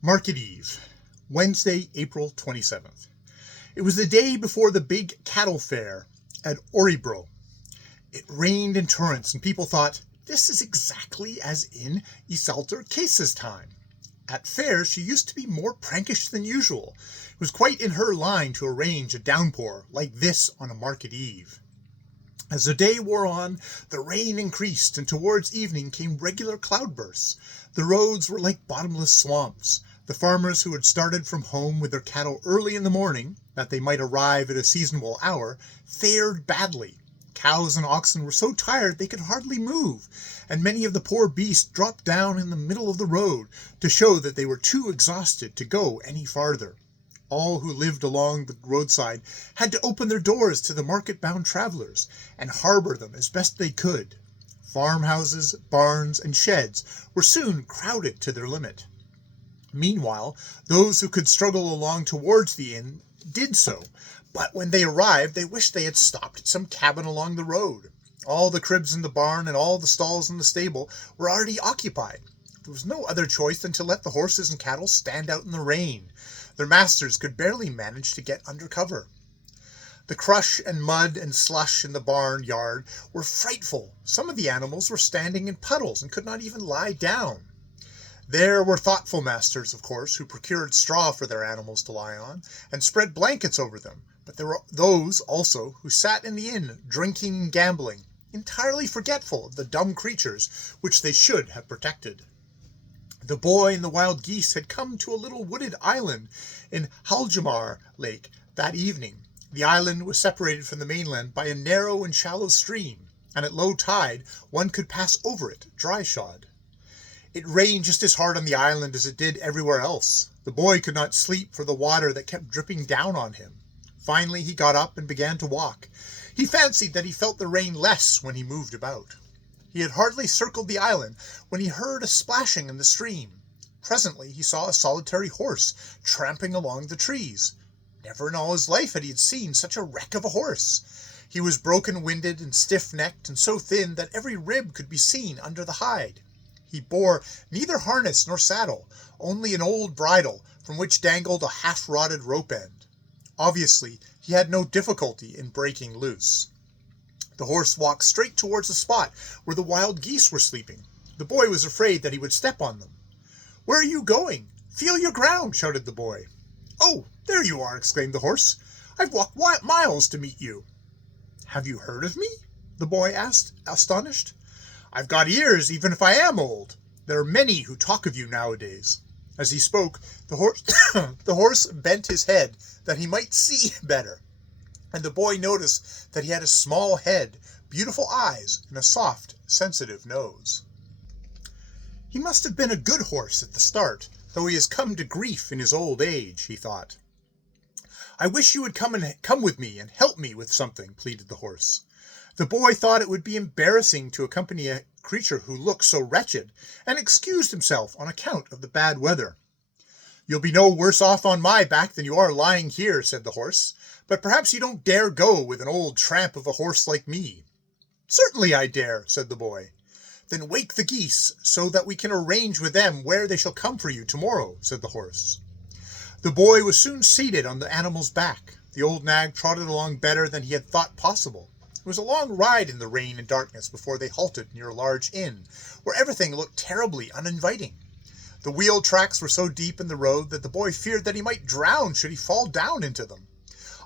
Market Eve, Wednesday, April 27th. It was the day before the big cattle fair at Wndrfl. It rained in torrents, and people thought, this is exactly as in Isalter Case's time. At fairs, she used to be more prankish than usual. It was quite in her line to arrange a downpour like this on a market eve. As the day wore on, the rain increased, and towards evening came regular cloudbursts. The roads were like bottomless swamps. The farmers who had started from home with their cattle early in the morning, that they might arrive at a seasonable hour, fared badly. Cows and oxen were so tired they could hardly move, and many of the poor beasts dropped down in the middle of the road to show that they were too exhausted to go any farther. All who lived along the roadside had to open their doors to the market-bound travelers and harbor them as best they could. Farmhouses, barns, and sheds were soon crowded to their limit. Meanwhile, those who could struggle along towards the inn did so, but when they arrived they wished they had stopped at some cabin along the road. All the cribs in the barn and all the stalls in the stable were already occupied. There was no other choice than to let the horses and cattle stand out in the rain. Their masters could barely manage to get under cover. The crush and mud and slush in the barn yard were frightful. Some of the animals were standing in puddles and could not even lie down. There were thoughtful masters, of course, who procured straw for their animals to lie on and spread blankets over them, but there were those also who sat in the inn drinking and gambling, entirely forgetful of the dumb creatures which they should have protected. The boy and the wild geese had come to a little wooded island in Haljamar Lake that evening. The island was separated from the mainland by a narrow and shallow stream, and at low tide one could pass over it dry-shod. It rained just as hard on the island as it did everywhere else. The boy could not sleep for the water that kept dripping down on him. Finally he got up and began to walk. He fancied that he felt the rain less when he moved about. He had hardly circled the island when he heard a splashing in the stream. Presently he saw a solitary horse tramping along the trees. Never in all his life had he seen such a wreck of a horse. He was broken-winded and stiff-necked and so thin that every rib could be seen under the hide. He bore neither harness nor saddle, only an old bridle from which dangled a half-rotted rope end. Obviously, he had no difficulty in breaking loose. The horse walked straight towards the spot where the wild geese were sleeping. The boy was afraid that he would step on them. "Where are you going? Feel your ground!" shouted the boy. "Oh, there you are!" exclaimed the horse. "I've walked miles to meet you." "Have you heard of me?" the boy asked, astonished. "I've got ears, even if I am old. There are many who talk of you nowadays." As he spoke, the horse bent his head that he might see better, and the boy noticed that he had a small head, beautiful eyes, and a soft, sensitive nose. He must have been a good horse at the start, though he has come to grief in his old age, he thought. "I wish you would come with me and help me with something," pleaded the horse. The boy thought it would be embarrassing to accompany a creature who looked so wretched, and excused himself on account of the bad weather. "You'll be no worse off on my back than you are lying here," said the horse, "but perhaps you don't dare go with an old tramp of a horse like me." "Certainly I dare," said the boy. "Then wake the geese, so that we can arrange with them where they shall come for you tomorrow," said the horse. The boy was soon seated on the animal's back. The old nag trotted along better than he had thought possible. It was a long ride in the rain and darkness before they halted near a large inn, where everything looked terribly uninviting. The wheel tracks were so deep in the road that the boy feared that he might drown should he fall down into them.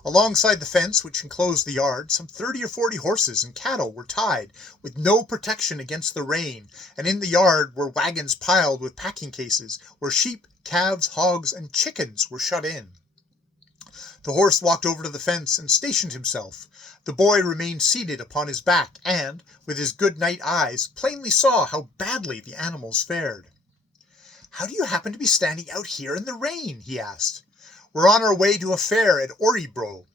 Alongside the fence which enclosed the yard, some 30 or 40 horses and cattle were tied, with no protection against the rain, and in the yard were wagons piled with packing cases, where sheep, calves, hogs, and chickens were shut in. The horse walked over to the fence and stationed himself. The boy remained seated upon his back, and, with his good-night eyes, plainly saw how badly the animals fared. "How do you happen to be standing out here in the rain?" he asked. "We're on our way to a fair at Wndrfl,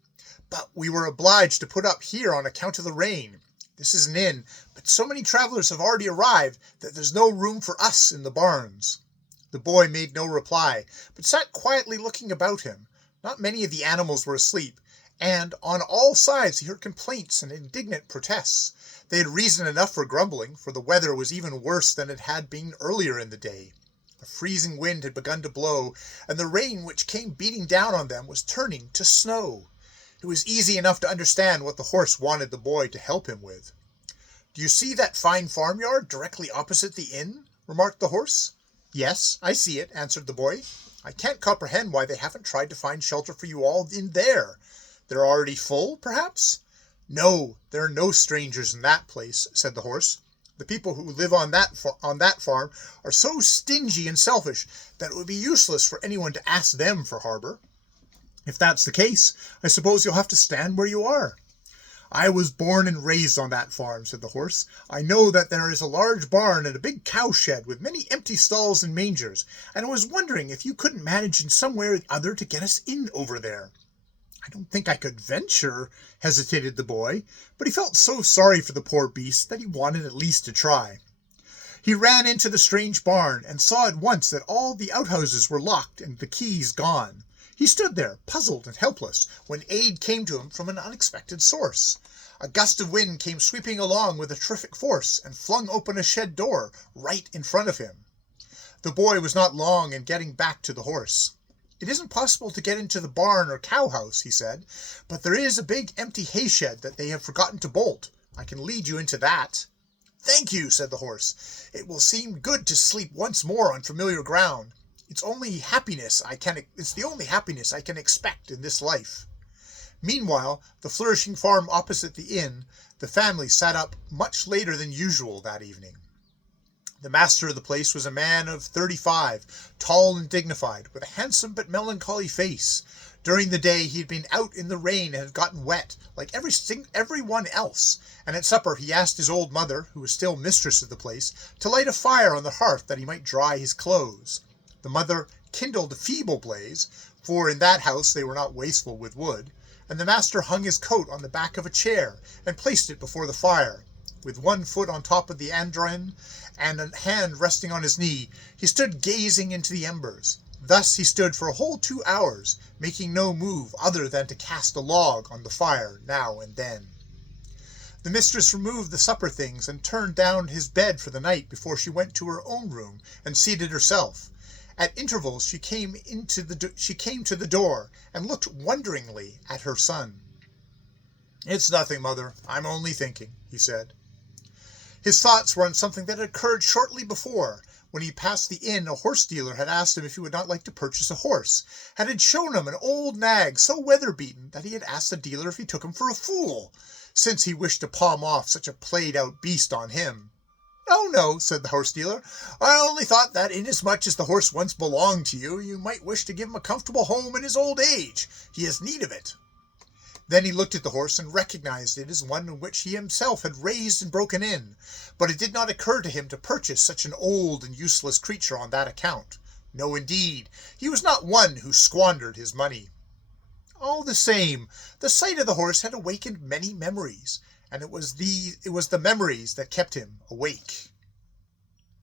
but we were obliged to put up here on account of the rain. This is an inn, but so many travelers have already arrived that there's no room for us in the barns." The boy made no reply, but sat quietly looking about him. Not many of the animals were asleep, and on all sides he heard complaints and indignant protests. They had reason enough for grumbling, for the weather was even worse than it had been earlier in the day. A freezing wind had begun to blow, and the rain which came beating down on them was turning to snow. It was easy enough to understand what the horse wanted the boy to help him with. "Do you see that fine farmyard directly opposite the inn?" remarked the horse. "Yes, I see it," answered the boy. "I can't comprehend why they haven't tried to find shelter for you all in there. They're already full, perhaps?" "No, there are no strangers in that place," said the horse. "The people who live on that farm are so stingy and selfish that it would be useless for anyone to ask them for harbor." "If that's the case, I suppose you'll have to stand where you are." "I was born and raised on that farm," said the horse. "I know that there is a large barn and a big cow shed with many empty stalls and mangers, and I was wondering if you couldn't manage in some way or other to get us in over there." "I don't think I could venture," hesitated the boy, but he felt so sorry for the poor beast that he wanted at least to try. He ran into the strange barn and saw at once that all the outhouses were locked and the keys gone. He stood there, puzzled and helpless, when aid came to him from an unexpected source. A gust of wind came sweeping along with a terrific force and flung open a shed door right in front of him. The boy was not long in getting back to the horse. "It isn't possible to get into the barn or cow house," he said, "but there is a big empty hay shed that they have forgotten to bolt. I can lead you into that." "Thank you," said the horse. "It will seem good to sleep once more on familiar ground. It's the only happiness I can expect in this life." Meanwhile, the flourishing farm opposite the inn, the family sat up much later than usual that evening. The master of the place was a man of 35, tall and dignified, with a handsome but melancholy face. During the day he had been out in the rain and had gotten wet, like every one else, and at supper he asked his old mother, who was still mistress of the place, to light a fire on the hearth that he might dry his clothes. The mother kindled a feeble blaze, for in that house they were not wasteful with wood, and the master hung his coat on the back of a chair and placed it before the fire. With one foot on top of the andiron and a hand resting on his knee, he stood gazing into the embers. Thus he stood for a whole 2 hours, making no move other than to cast a log on the fire now and then. The mistress removed the supper things and turned down his bed for the night before she went to her own room and seated herself. At intervals she came to the door and looked wonderingly at her son. "It's nothing, mother. I'm only thinking," he said. His thoughts were on something that had occurred shortly before. When he passed the inn, a horse dealer had asked him if he would not like to purchase a horse, and had shown him an old nag so weather-beaten that he had asked the dealer if he took him for a fool, since he wished to palm off such a played-out beast on him. "Oh, no," said the horse dealer. "I only thought that inasmuch as the horse once belonged to you, you might wish to give him a comfortable home in his old age. He has need of it." Then he looked at the horse and recognized it as one which he himself had raised and broken in, but it did not occur to him to purchase such an old and useless creature on that account. No, indeed, he was not one who squandered his money. All the same, the sight of the horse had awakened many memories, and it was the memories that kept him awake.